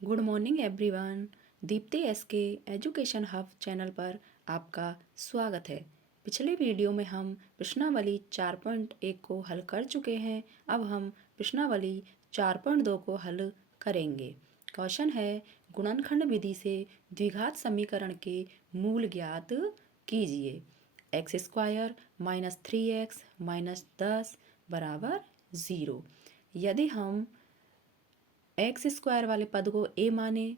Good morning everyone. Deepti SK education hub channel पर आपका स्वागत है। पिछले वीडियो में हम प्रश्नावली 4.1 को हल कर चुके हैं। अब हम प्रश्नावली 4.2 को हल करेंगे। क्वेश्चन है, गुणनखंड विधि से द्विघात समीकरण के मूल ज्ञात कीजिए। X square minus 3x minus 10 बराबर 0। यदि हम एक्स स्क्वायर वाले पद को a माने,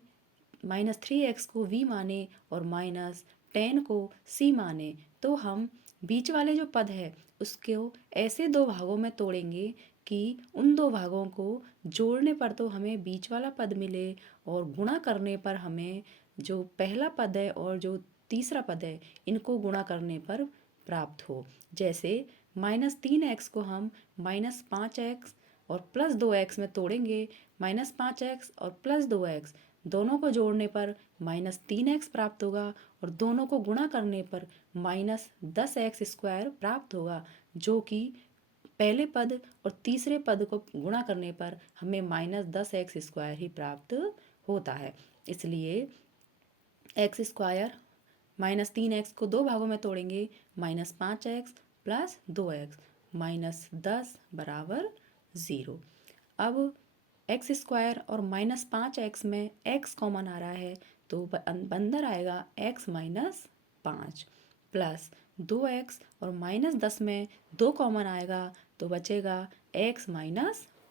माइनस 3x को v माने और माइनस 10 को c माने, तो हम बीच वाले जो पद है उसको ऐसे दो भागों में तोड़ेंगे कि उन दो भागों को जोड़ने पर तो हमें बीच वाला पद मिले और गुणा करने पर हमें जो पहला पद है और जो तीसरा पद है इनको गुणा करने पर प्राप्त हो। जैसे -3x को हम -5x और +2x में तोड़ेंगे। -5x और +2x दोनों को जोड़ने पर -3x प्राप्त होगा और दोनों को गुणा करने पर -10x² प्राप्त होगा, जो कि पहले पद और तीसरे पद को गुणा करने पर हमें -10x² ही प्राप्त होता है। इसलिए एक्स स्क्वायर -3x को दो भागों में तोड़ेंगे, -5x + 2x -10 बराबर 0। अब एक्स स्क्वायर और -5x में x कॉमन आ रहा है तो अंदर आएगा x - 5 प्लस 2x और -10 में 2 कॉमन आएगा तो बचेगा x -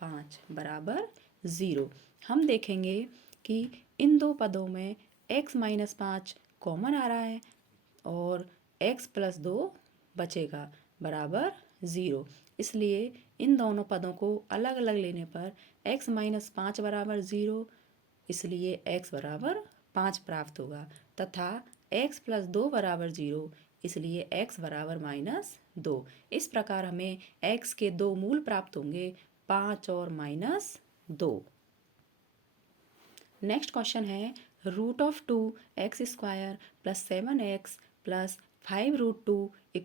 5 बराबर 0। हम देखेंगे कि इन दो पदों में x - 5 कॉमन आ रहा है और x + 2 बचेगा बराबर 0। इसलिए इन दोनों पदों को अलग अलग लेने पर x - 5 बराबर 0, इसलिए x बराबर 5 प्राप्त होगा, तथा x + 2 बराबर 0, इसलिए x बराबर -2। इस प्रकार हमें x के दो मूल प्राप्त होंगे, 5 और -2। नेक्स्ट क्वेश्चन है, √2x² + 7x + 5√2 =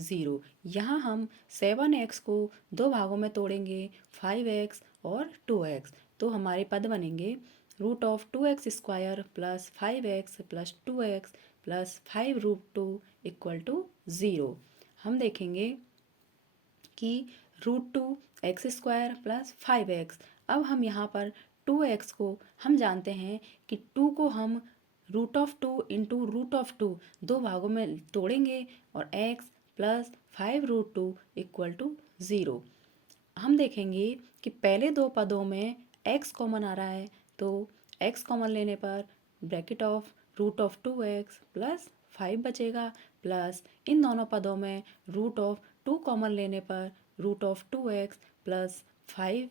0। यहाँ हम 7x को दो भागों में तोड़ेंगे, 5x और 2x, तो हमारे पद बनेंगे √2x² + 5x + 2x + 5√2 = 0। हम देखेंगे कि √2x² + 5x, अब हम यहाँ पर 2x को हम जानते हैं कि 2 को हम √2 × √2 दो भागों में तोड़ेंगे और x + 5√2 = 0। हम देखेंगे कि पहले दो पदों में x कॉमन आ रहा है तो x कॉमन लेने पर ब्रैकेट ऑफ √2x + 5 बचेगा, प्लस इन दोनों पदों में √2 कॉमन लेने पर √2x + 5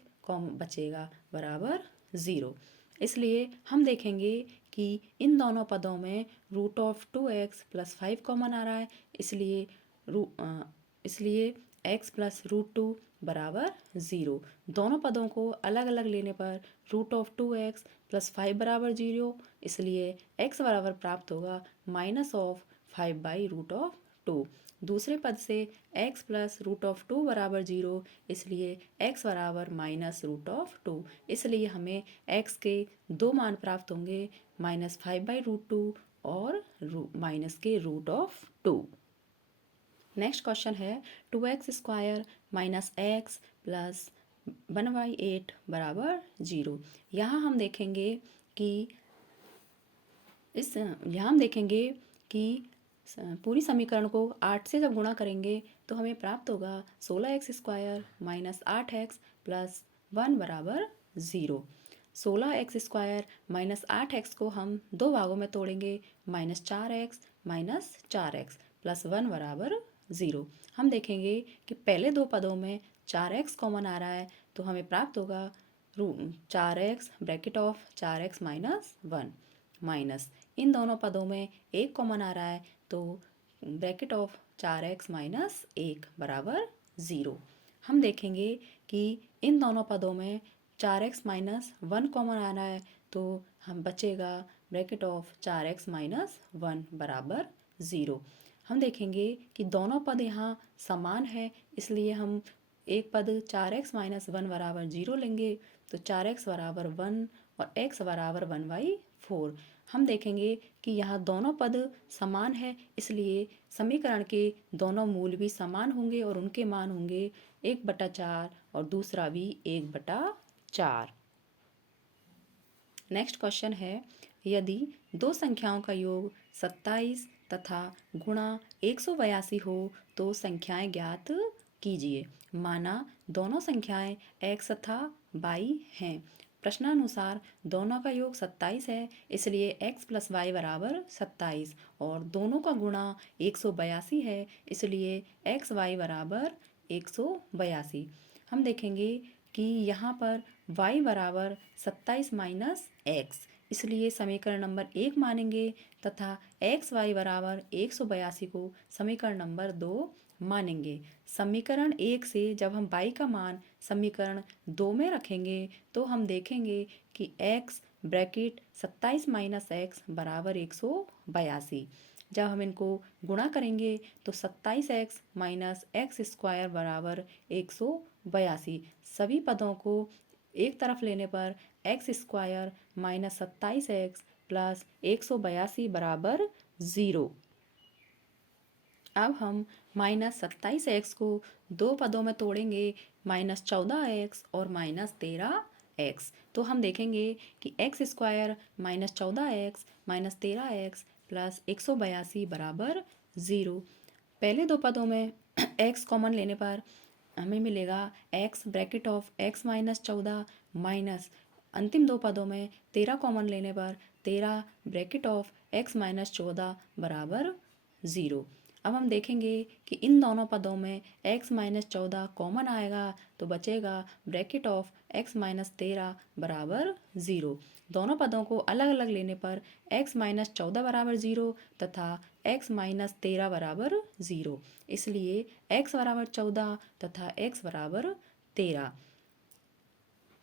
बचेगा बराबर 0। इसलिए हम देखेंगे कि इन दोनों पदों में √2x + 5 कॉमन आ रहा है, इसलिए x + √2 बराबर 0। दोनों पदों को अलग अलग लेने पर √2x + 5 बराबर 0, इसलिए x बराबर प्राप्त होगा -5/√2। दूसरे पद से x + √2 बराबर 0, इसलिए x बराबर -√2। इसलिए हमें x के दो मान प्राप्त होंगे, -5/√2 और -√2। नेक्स्ट क्वेश्चन है, 2x² - x + 1/8 बराबर 0। यहाँ हम देखेंगे कि पूरी समीकरण को 8 से जब गुणा करेंगे तो हमें प्राप्त होगा 16x² - 8x + 1 बराबर 0। 16x² - 8x को हम दो भागों में तोड़ेंगे, -4x - 4x + 1 बराबर 0। हम देखेंगे कि पहले दो पदों में 4x कॉमन आ रहा है तो हमें प्राप्त होगा 4x bracket of 4x - 1 minus इन दोनों पदों में 1 कॉमन आ रहा है तो ब्रैकेट ऑफ 4x - 1 बराबर 0। हम देखेंगे कि इन दोनों पदों में 4x - 1 कॉमन आ रहा है तो हम बचेगा ब्रैकेट ऑफ 4x - 1 बराबर 0। हम देखेंगे कि दोनों पद यहाँ समान है, इसलिए हम एक पद 4x - 1 बराबर 0 लेंगे तो 4x बराबर 1 और x बराबर 1/4। हम देखेंगे कि यहाँ दोनों पद समान है, इसलिए समीकरण के दोनों मूल भी समान होंगे और उनके मान होंगे 1/4 और दूसरा भी 1/4। नेक्स्ट क्वेश्चन है, यदि दो संख्याओं का योग 27 तथा गुणा 182 हो तो संख्याएं ज्ञात कीजिए। माना दोनों संख्याएं x तथा y हैं। प्रश्नानुसार दोनों का योग 27 है, इसलिए x प्लस वाई बराबर 27 और दोनों का गुणा 182 है, इसलिए x y बराबर 182। हम देखेंगे कि यहाँ पर y बराबर 27 माइनस एक्स, इसलिए समीकरण नंबर 1 मानेंगे तथा एक्स वाई बराबर 182 को समीकरण नंबर 2 मानेंगे। समीकरण 1 से जब हम y का मान समीकरण 2 में रखेंगे तो हम देखेंगे कि x ब्रैकेट 27 माइनस एक्स बराबर 182। जब हम इनको गुणा करेंगे तो 27x माइनस एक्स स्क्वायर बराबर 182। सभी पदों को एक तरफ लेने पर x square minus 27x plus 182 बराबर 0। अब हम माइनस 27x को दो पदों में तोड़ेंगे, माइनस 14x और माइनस 13x। तो हम देखेंगे कि x square minus 14x minus 13x plus 182 बराबर 0। पहले दो पदों में x कॉमन लेने पर हमें मिलेगा x bracket of x minus 14 minus अंतिम दो पदों में 13 कॉमन लेने पर 13 ब्रैकेट ऑफ x माइनस 14 बराबर 0। अब हम देखेंगे कि इन दोनों पदों में x माइनस 14 कॉमन आएगा तो बचेगा ब्रैकेट ऑफ x माइनस 13 बराबर 0। दोनों पदों को अलग अलग लेने पर x माइनस 14 बराबर 0 तथा x माइनस 13 बराबर 0, इसलिए x बराबर 14 तथा x बराबर 13।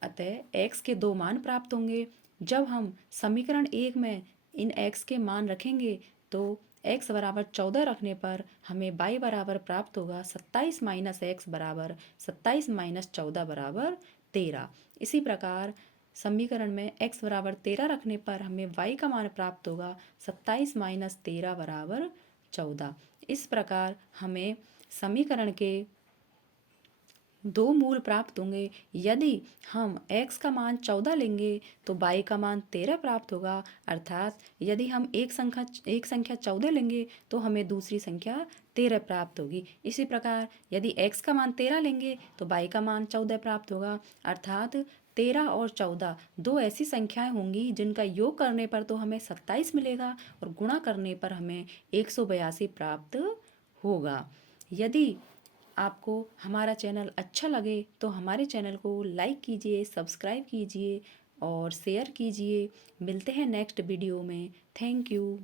अतः x के दो मान प्राप्त होंगे। जब हम समीकरण 1 में इन x के मान रखेंगे तो x बराबर 14 रखने पर हमें y बराबर प्राप्त होगा 27 माइनस एक्स बराबर 27 माइनस 14 बराबर 13। इसी प्रकार समीकरण में x बराबर 13 रखने पर हमें y का मान प्राप्त होगा 27 माइनस 13 बराबर 14। इस प्रकार हमें समीकरण के दो मूल प्राप्त होंगे। यदि हम x का मान 14 लेंगे तो y का मान 13 प्राप्त होगा, अर्थात यदि हम एक संख्या 14 लेंगे तो हमें दूसरी संख्या 13 प्राप्त होगी। इसी प्रकार यदि x का मान 13 लेंगे तो y का मान 14 प्राप्त होगा, अर्थात 13 और 14 दो ऐसी संख्याएं होंगी जिनका योग करने पर तो हमें 27 मिलेगा और गुणा करने पर हमें 182 प्राप्त होगा। यदि आपको हमारा चैनल अच्छा लगे तो हमारे चैनल को लाइक कीजिए, सब्सक्राइब कीजिए और शेयर कीजिए। मिलते हैं नेक्स्ट वीडियो में। Thank you.